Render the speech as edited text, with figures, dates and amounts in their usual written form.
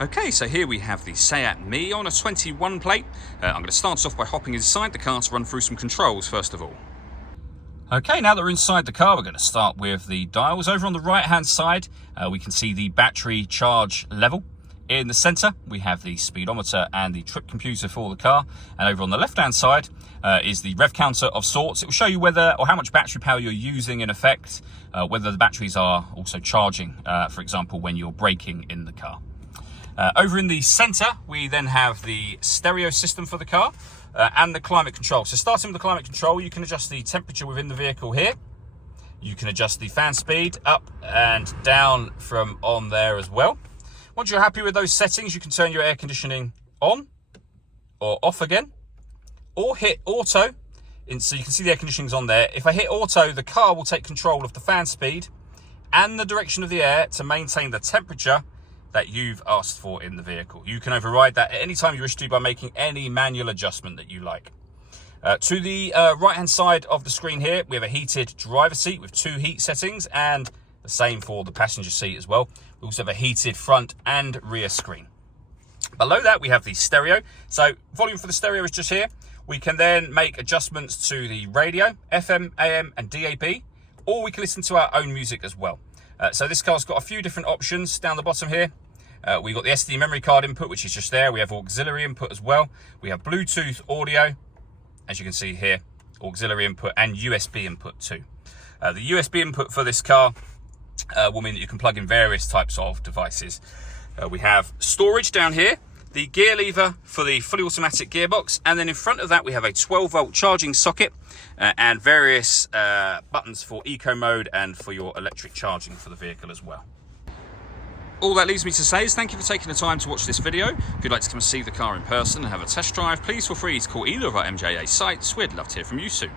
Okay, so here we have the Seat Mii on a 21 plate. I'm going to start off by hopping inside the car to run through some controls first of all. Okay, now that we're inside the car, we're going to start with the dials. Over on the right hand side, we can see the battery charge level. In the centre, we have the speedometer and the trip computer for the car. And over on the left hand side is the rev counter of sorts. It will show you whether or how much battery power you're using in effect, whether the batteries are also charging, for example, when you're braking in the car. Over in the centre, we then have the stereo system for the car and the climate control. So starting with the climate control, you can adjust the temperature within the vehicle here. You can adjust the fan speed up and down from on there as well. Once you're happy with those settings, you can turn your air conditioning on or off again, or hit auto. So you can see the air conditioning's on there. If I hit auto, the car will take control of the fan speed and the direction of the air to maintain the temperature that you've asked for in the vehicle. You can override that at any time you wish to by making any manual adjustment that you like. To the right hand side of the screen here, we have a heated driver seat with 2 heat settings, and the same for the passenger seat as well. We also have a heated front and rear screen. Below that, we have the stereo. So volume for the stereo is just here. We can then make adjustments to the radio, FM, AM and DAB, or we can listen to our own music as well. So this car's got a few different options down the bottom here. We've got the SD memory card input, which is just there. We have auxiliary input as well. We have Bluetooth audio, as you can see here, auxiliary input and USB input too. The USB input for this car will mean that you can plug in various types of devices. We have storage down here, the gear lever for the fully automatic gearbox, and then in front of that we have a 12-volt charging socket and various buttons for eco mode and for your electric charging for the vehicle as well. All that leaves me to say is thank you for taking the time to watch this video. If you'd like to come and see the car in person and have a test drive, please feel free to call either of our MJA sites. We'd love to hear from you soon.